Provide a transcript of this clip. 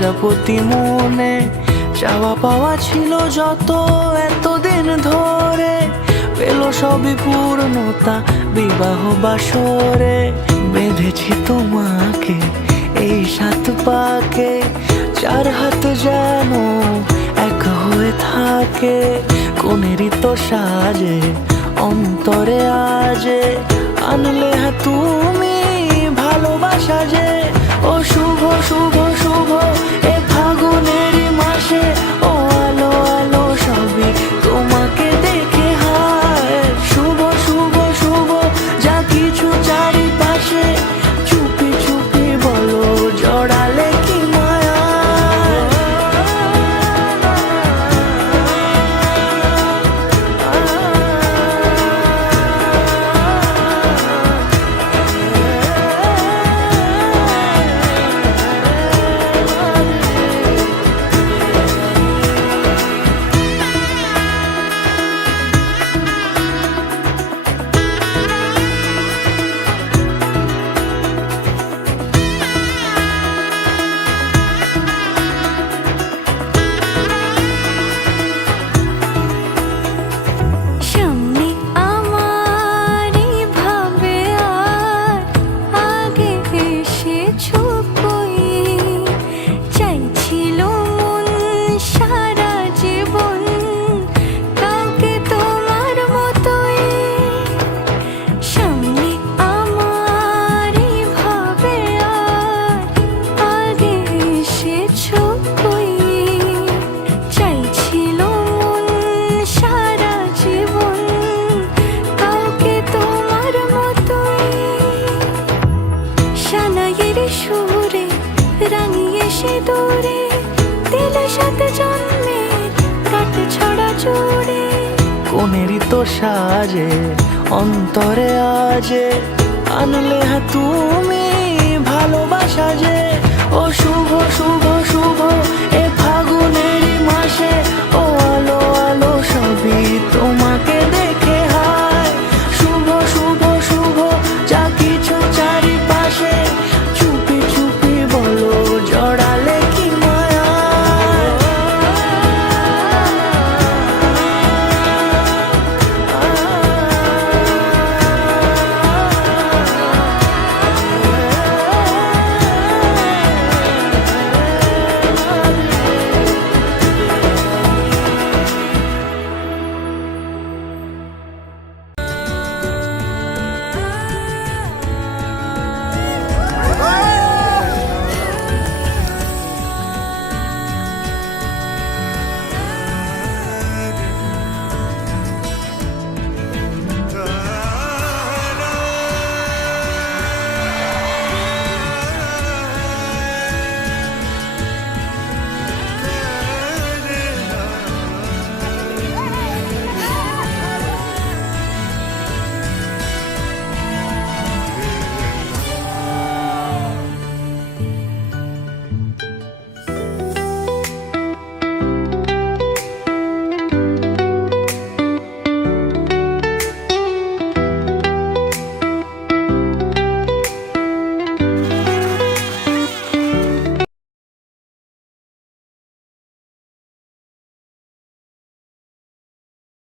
প্রজাপতি মনে চাওয়া পাওয়া ছিল যত এতদিন ধরে, পেল সবই পূর্ণতা বিবাহ বাসরে। বেঁধেছি তোমাকে এই 7 পাকে, 4 হাত যেন এক হয়ে থাকে। কোনেরই তো সাজে অন্তরে আজে, আনলে হ্যাঁ তুমি ভালোবাসা যে। ও শুভ শুভ শুভ এ ফাগুনেরই মাসে, ও আলো আলো সবই তোমাকে দেখে হায়। শুভ শুভ শুভ যা কিছু চারিপাশে, চুপি চুপি বলো জড়ালে কি মায়া। কোনেরই তো সাজে অন্তরে আজে, আনলে হ্যাঁ তুমি ভালোবাসা যে। ও শুভ শুভ শুভ এ ফাগুনেরই